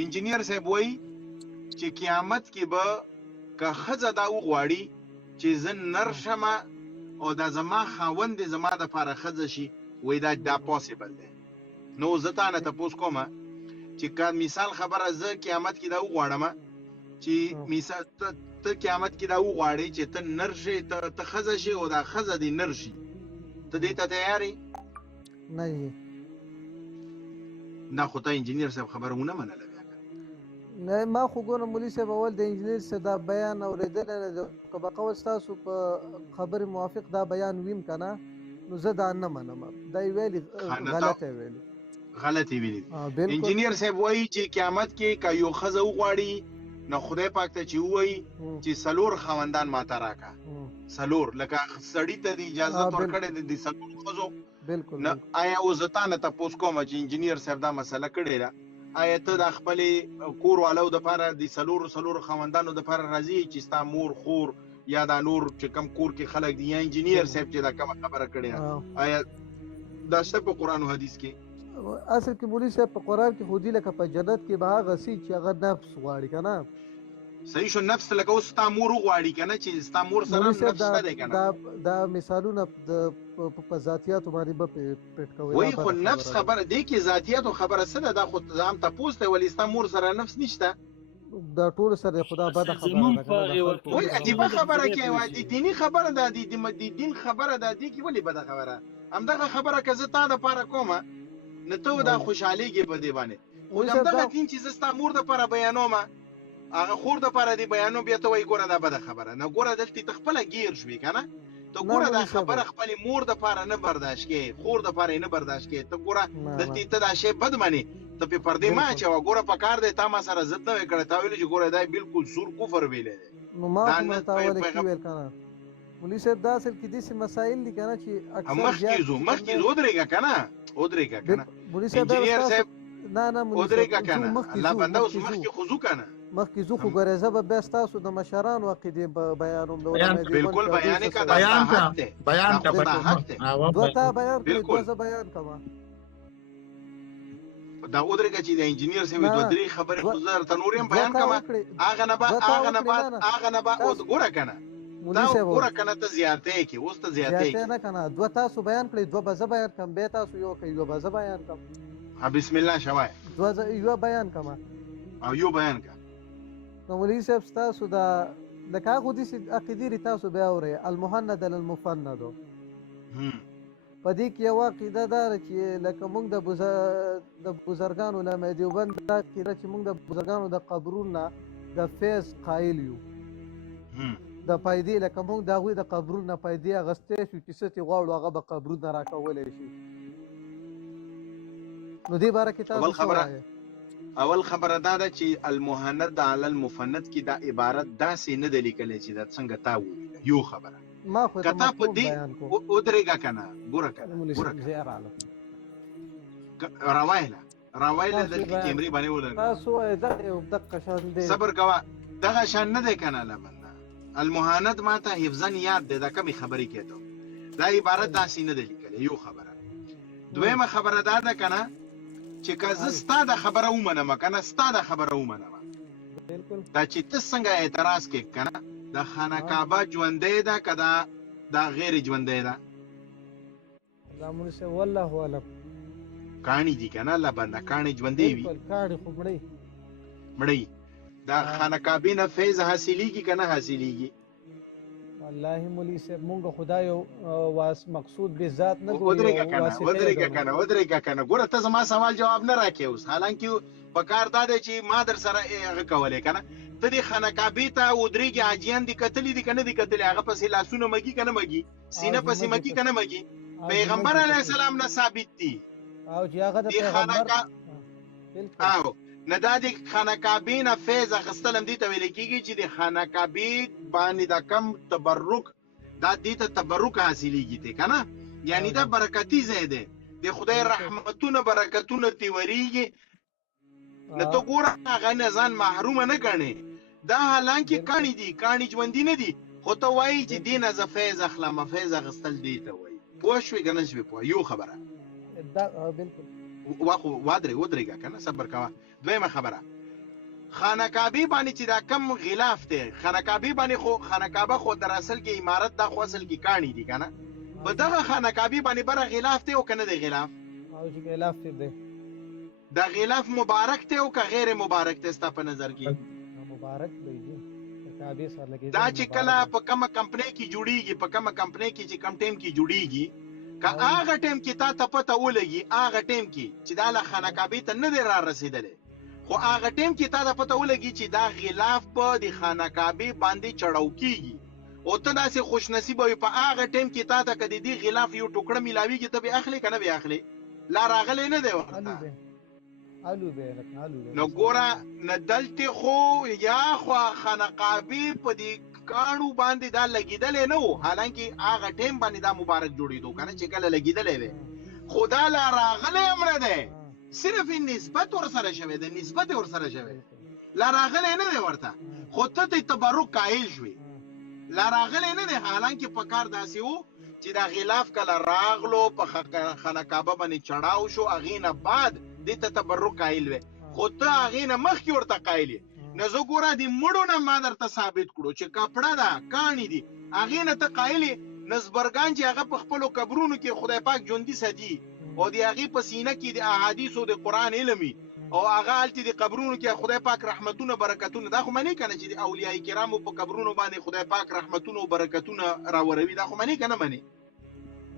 انجینیر صاحب وایي چې قیامت کې به که ښځه دا وغواړي چې زه نر شمه او دا زما خاوند دی زما دپاره ښځه شي، وایي دا پاسبل دی. نو زه تا نه تپوس کومه چې که مثال خبره زه قیامت کې دا وغواړم چې مثال ته قیامت کې دا وغواړې چې ته نر شې، ته ښځه شې او دا ښځه دې نر شي، ته دې ته تیار یې؟ نه یې. دا خو ته انجینیر صاحب خبره ونه منله. نه ما خو ګورم مولوي صاحب اول د انجینیر صاحب دا بیان اورېدلی نه دی، که به قول ستاسو په خبرې موافق دا بیان ویم که نه نو زه دا نه منم. دا یې ویلي غلطه ویلي، غلطې ویلي. انجینیر صاحب وایي چې قیامت کې که یو ښځه وغواړي نو خدای پاک ته چې ووایي چې 4 خاوندان ماته راکړه، 4 لکه سړي ته د اجازت ورکړې د 4 ښځو. بالکل. آیا اوس زه تا نه تپوس کوم چې انجینیر صاحب دا مسله کړې ده، آیا ته د خپلې کور والو دپاره د 4 خاوندانو دپاره راضي چې ستا مور خور یا دا نور چې کم کور کې خلک دي یا انجینیر صاحب چې دا کومه خبره کړې ده، آیا دا شته په قرآن او حدیث کې؟ اصل کې مولوي صاحب په قرآن کې خو دي لکه په جنت کې به هغه سي چې هغه نفس غواړي که نه. صحیح شو، نفس لکه اوس ستا مور وغواړي که نه چې ستا مور سره نفس نه دی که نه. دا مثالونه په ذاتیاتو باندې به پټ کوئ. وایي خو نفس خبره دی کې ذاتیاتو خبره څه ده؟ دا خو هم تپوس دی، ولې ستا مور سره نفس نشته؟ دا ټول سره خدا بده خبره ده. وایي عجیبه خبره کوي، د دیني خبره ده، د دین خبره ده، دې کې ولې بده خبره؟ همدغه خبره که زه تا دپاره کومه نو ته دا خوشحالېږې په دې باندې، خو همدغه دین چې زه ستا مور دپاره بیانوم هغه خور دپاره دې بیانوم، بیا ته وایي ګوره دا بده خبره. نه ګوره دلته ته خپله ګیر شوې که نه، ته ګوره دا خبره خپلې مور دپاره نه برداشت کې، خور دپاره یې نه برداشت کې، ته ګوره دلته ته دا شی بد منې، ته پې پردې مه اچوه. ګوره په کار دی تا ما سره ضد نه وی کړی، تا ویلي چې ګوره دا بلکل سور کفر ویلی دی. نو ما خو تا ولې کې ویل که نه مولوي صاحب، دا اصل کې داسې مسایل دي که نه چې مخکې ځو ودرېږه که نه، ودرېږه که نه انجینیر صاحب، نه ودرېږه که نه، الله بنده اوس مخکې خو ځو که نه، مخکې ځو خو ګورې زه به بیا ستاسو د مشرانو عقیدې بیانوم. بالکل بیان یې که، دا ستا حق دی، بیان دا خو ستا حق دی. دوه تا بیان کړئ، دوه زه بیان کوم. دا ودرېږه چې د انجینیر صاحب 2-3 خبرې خو زه درته نور هم بیان کوم، هغه نه بعد ګوره که نه دا ګوره که نه ته زیاتې کې، اوس ته زیاتې کې نه که نه. دوه تاسو بیان کړئ، دوه به زه بیان کړم، بیا تاسو یو کوئ، یو به زه بیان کړم. بسم الله شوای دوه زه یو بیان کړم او یو بیان کړه. نو مولوي صاحب ستاسو دا لکه هغه داسې عقیدې دي تاسو بیا اورئ، المهند للمفندو. په دې کې یوه عقیده دا ده چې لکه موږ د بزرګانو علماء دیوبند دا عقیده چې موږ د بزرګانو د قبرونو نه د فیض قایل یو، د پیدې لکه موږ د هغوی د قبرونو نه پیدې اخیستی شو چې څه چې غواړو هغه به قبرونه راکولی شي. نو دې باره کې تاسو څه وایئ؟ اول خبره دا ده چې المهند علی المفند کې دا عبارت داسې نه ده لیکلی چې دا څنګه تا وویله. یو خبره ما خو ته مفهوم بیان کوم. ودرېږه که نه، ګوره که نه راوایله دلته کیمرې باندې ولګه، تاسو وایئ دغه یو دقه شان دی، صبر کوه، دغه شان نه دی که نه. لبنده المهند ما ته حفظا یاد دی، دا کمې خبرې کېدو، دا عبارت داسې نه ده لیکلی. یو خبره. دویمه خبره دا ده که نه چې که زه ستا د خبره ومنم که نه، ستا د خبره ومنم، دا چې ته څنګه اعتراض کې که نه، د خانه کعبه ژوندی ده که دا غیر ژوندی ده؟ دا مولوي صاحب والله اعلم. کاڼي دي که نه لبنده، کاڼي ژوندی وي، کاڼي خو مړی. دا خانه کعبې نه فیض حاصلېږي که نه حاصلېږي؟ والله مولوي صاحب مونږ خدا یو مقصود به ذات نه ګورو. ودرېږه که نه ګوره ته زما سوال جواب نه راکې اوس، حالانکه په کار دا دی چې ما در سره هغه کولی که نه. ته دې خانه کعبې ته ودرېږې، حاجیان دې کتلي دي که نه دي کتلي؟ هغه پسې لاسونه مږي که نه مږي؟ سینه پسې مږي که نه مږي؟ پیغمبر علیه السلام نه ثابت دي. او چې هغه د پیغمبر او نه دا د خانه کعبې نه فیض اخیستل همدې ته ویل کېږي چې د خانه کعبې باندې دا کم تبرک، دا دې ته تبرک حاصلېږي دی که نه، یعنې دا برکتي ځای دی، د خدای رحمتونه برکتونه ترې ورېږي. نه ته ګوره هغه نه ځان محرومه نه ګڼې، دا حالانکه کاڼي دي، کاڼي ژوندي نه دي، خو ته وایي چې دې نه زه فیض اخلم. فیض اخیستل دې ته وایي. پوه شوې که نه شوې پوه؟ یو خبره دا بالکل ودرېږه که نه، صبر کوه. دویمه خبره خانقابه باندې چې دا کم غلاف دی خانقابه باندې خو خانقابه خو در اصل کې عمارت دا خو اصل کې کانی دي کنه په دغه خانقابه باندې بره غلاف دی او کنه دی غلاف او چې غلاف دی دا غلاف مبارک دی او که غیر مبارک دی ستا په نظر کې مبارک دی کعبه سره لګیږي دا چې کله په کومه کمپنۍ کې جوړیږي په کومه کمپنۍ کې چې کم ټیم کې جوړیږي که هغه ټیم کې تا ته پته ولګي هغه ټیم کې چې دا له خانقابه ته نه دی را رسیدلی خو هغه ټیم کې تا ته پته ولګي چې دا غلاف په د خانقابه باندې چړاو کیږي او ته داسې خوش نصیب وي په هغه ټیم کې تا ته که د دې غلاف یو ټوکړه میلاویږي ته به اخلي که نه به اخلي لا راغلی نه دی ورته نو ګوره نه دلته خو یا خو خانقابه په دې کاڼو باندې دا لګېدلی نه و حالانکه هغه ټیم باندې دا مبارک جوړېدو که نه چې کله لګېدلی وی خو دا لا راغلی هم نه دی صرف نسبت ورسره شوی دی نسبت ورسره شوی لا راغلی نه دی ورته خو ته تبرک قایل شوی لا راغلی نه دی حالانکه په کار داسې و چې دا غلاف کله راغلو په خانقابه باندې چړاو شو هغې نه بعد دې ته تبرک قایل وی خو ته هغې نه مخکې ورته قایل یې نو زه ګوره د مړو نه ما درته ثابت کړو چې کپړه ده کاڼي دي هغې نه ته قایل یې نسبرګان چې هغه په خپلو قبرونو کې خدای پاک ژوندي سدي او د هغې په سینه کې د احادیثو د قرآن علم وي او هغه هلته د قبرونو کې خدای پاک رحمتونه برکتونه دا خو منې که نه چې د اولیای کرامو په قبرونو باندې خدای پاک رحمتونه او برکتونه راوروي دا خو منې که نه منې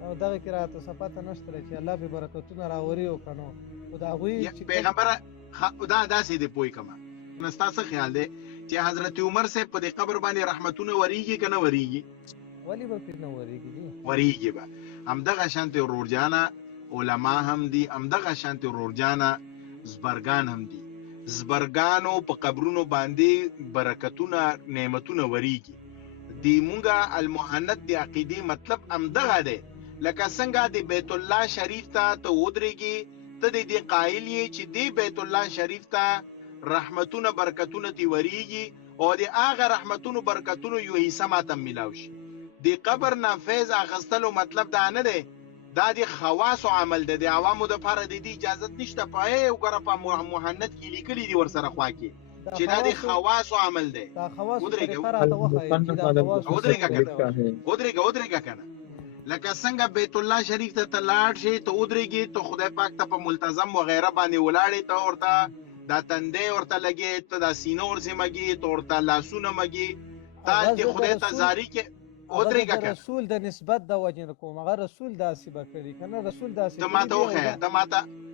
او دغه کې راته څه پته نشته چې الله به برکتونه راوري او که نو خو د هغوی پیغمبره دا داسې دی پوه کمه نو ستا څه خیال دی چې حضرت عمر صاحب په دې قبر باندې رحمتونه وریږي که نه وریږي ولې به پرې نه وریږي وریږي به همدغه شانتې ورورجانه علما هم دي همدغه شانتې ورورجانه زبرګان هم دي زبرګانو په قبرونو باندې برکتونه نعمتونه وریږي دی مونږه المحنت دی عقیدې مطلب همدغه دی لکه څنګه د بیت الله شریف ته ته ودرېږي ته د دې قایل یې چې دی بیت الله شریف ته رحمتونه برکتونه تی وریږي او د هغه رحمتونو برکتونو یو حصه ماته میلاو شي د قبر نه فیض اخیستلو مطلب دا نه دی دا د خواصو عمل دی د عوامو دپاره د دې اجازت نشته پای وګوره په محنت کې لیکلي دي ورسره خوا کې چې دا د خواصو عمل دی ودرېږه که نه لکه څنګه بیت الله شریف ته ته لاړ شي ته ودرېږي ته خدای پاک ته په ملتزم وغیره باندې ولاړې ته ورته دا تندی ورته لګې ته دا سینه ورسې مګې ته ورته لاسونه مګې تا هلتې خدای ته زاري کې ودرېږه که رسول د نسبت د وجې نه کوم هغه رسول داسې به کړي که نه رسول داسې ته ماته وښیه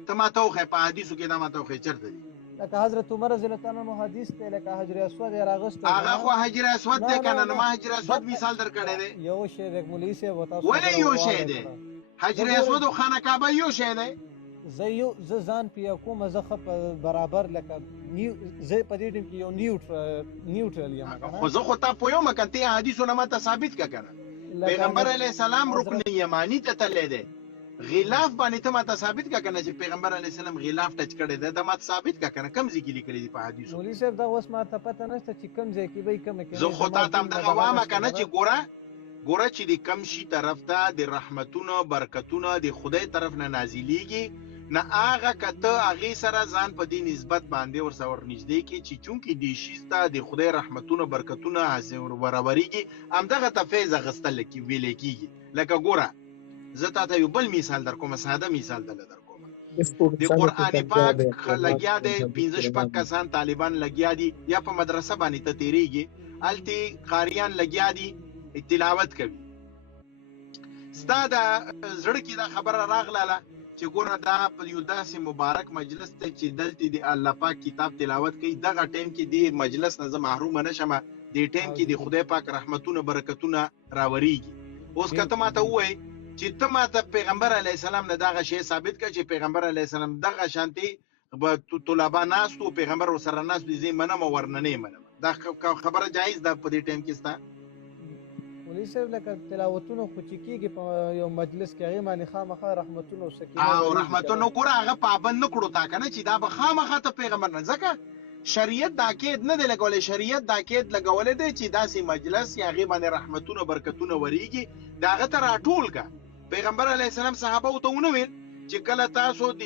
ته ماته وښیه په حدیثو کې دا ماته وښیه چېرته دي لکه حضرت عمر رضی الله تعالی عنه حدیث دی لکه حجر اسود یې راغستی هغه خو حجر اسود دی که نه ما حجر اسود مثال در کړی دی یو شی دی مولوي صاحب ولې یو شی دی حجر اسود او خانقابه یو شی دی زه ځان پې کوم زه ښه برابر لکه زه په دې ټیم کې یو نیوټرل یم خو زه خو تا پوهیږم که ته حدیثو نه ماته ثابت که که نه پیغمبر علیه السلام رکن یماني ته تللی دی غلاف باندې ته ماته ثابت که که نه چې پیغمبر علیه السلام غلاف ټچ کړی دی دا ماته ثابت که که نه کوم ځای کې لیکلي دي په حدیثو مولوي صاحب دغه اوس ماته پته نشته چې کوم ځای کې به یې کومه کې زه خو تا ته همدغه وامه که نه چې ګوره چې د کم شي طرف ته د رحمتونو برکتونه د خدای طرف نه نازلیږي نه هغه که ته هغې سره ځان په دې نسبت باندې ورسره ورنږدې کړې چې چونکې دې شي ته د خدای رحمتونه برکتونه ورورېږي همدغه ته فیض اخیستل ویلی کېږي لکه ګوره زه تا ته یو بل مثال در کومه ساده مثال دله در کومه د قرآن پاک لګیا دی 5-6 کسان طالبان لګیا دي یا په مدرسه باندې ته تېرېږي هلتې قاریان لګیا دي تلاوت کوي ستا د زړه کې دا خبره راغله چې ګوره دا په یو داسې مبارک مجلس دی چې دلته د الله پاک کتاب تلاوت کوي دغه ټایم کې د مجلس نه زه محرومه نه شمه دې ټایم کې د خدای پاک رحمتونه برکتونه راوریږي اوس که ته ماته ووایې چې ته ماته پیغمبر علیه السلام نه دغه شی ثابت کړه چې پیغمبر علیه السلام دغه شانتې به طلبا ناست و پیغمبر ورسره ناست دي زه یې منم او ورنه نه یې منم دا خبره جایز ده په دې ټایم کې ستا مولوي صاحب لکه تلاوتونه خو چې کېږي په یو مجلس کې هغې باندې خامخا رحمتونه او سکینه او رحمتونه ګوره هغه پابند نه کړو تا که نه چې دا به خامخا ته پیغمبر نه ځکه شریعت دا قید نه دی لګولی شریعت دا قید لګولی دی چې داسې مجلس یا هغې باندې رحمتونه برکتونه وریږي د هغه ته راټول که پیغمبر علیه السلام صحابه ورته ونه ویل چې کله تاسو د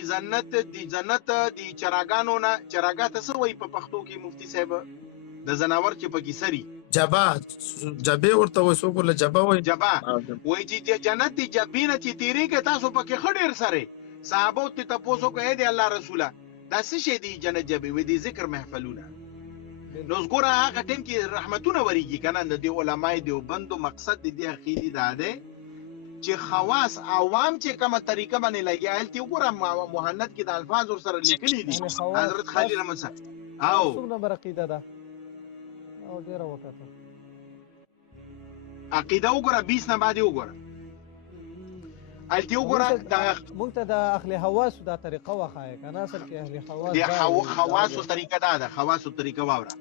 جنت د چراګانو نه چراګا ته څه وایي په پښتو کې مفتي صاحب د زناور چې پکې سري جبه ورته وایي څوک له جبه وایي جبا وایي چې جنت د جبې نه چې تیریږي تاسو پکې ښه ډېر سره صحابو ته تاسو کوی دی الله رسوله دا څه شی دی جنت جبې وي د ذکر محفلونه نو زګوره هغه ټیم کې رحمتونه وريږي کنه د علماء دیوبندو مقصد د دې عقیدې دا دی چې خواص عوام چې کومه طریقه باندې لګیال تی وګوره مهند کې د الفاظ ور سره لیکلي دي حضرت خلیل رحمت صاحب او څومره عقیده ده او ډیره وکړه عقیده وګوره 20 نه بعد وګوره التی وګوره مونږ ته د اهل حواس دا طریقه وخایه کنه اصل کې اهل حواس د خواصو طریقه ده خواصو طریقه واوره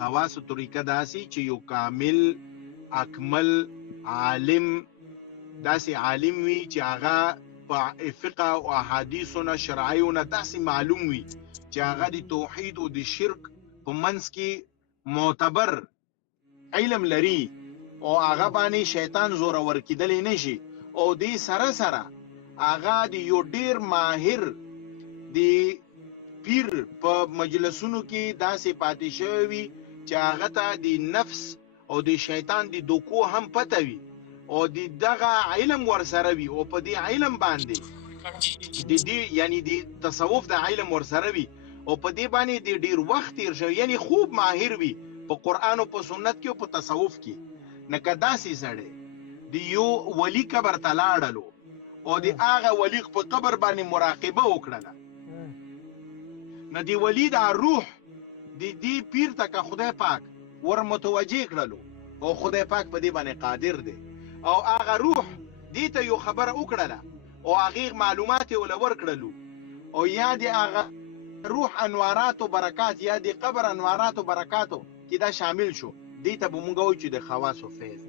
خواصو طریقه داسي چې یو کامل اکمل عالم داسي عالم وي چې هغه په فقه او احادیثونه شرعیونه داسي معلوم وي چې هغه د توحید او د شرک په منځ کې معتبر علم لري او هغه باندې شیطان زور ورکیدل نه شي او دې سره سره هغه د یو ډیر ماهر دی پیر په مجلسونو کې داسې پاتې شوی چې هغه ته د نفس او د شیطان د دوکو هم پته وي او دغه علم ورسره وي او په دې علم باندې د دې یعنی د تصوف د علم ورسره وي او په دې باندې د ډیر وخت تیر شوی یعنی خوب ماهر وي په قران او په سنت کې او په تصوف کې نه کداسي سړی د یو ولی قبر ته لاړلو او د هغه ولی په قبر باندې مراقبه وکړه نه دی ولی دا روح د دې پیر ته که خدای پاک ور متوجه کړلو او خدای پاک په دې باندې قادر دی او هغه روح دې ته یو خبره وکړه او هغه معلومات ولور کړلو او یا د هغه روح انوارات او برکات یا د قبر انوارات او برکاتو کې دا شامل شو دې ته به مونږ وایو چې د خواص او فیض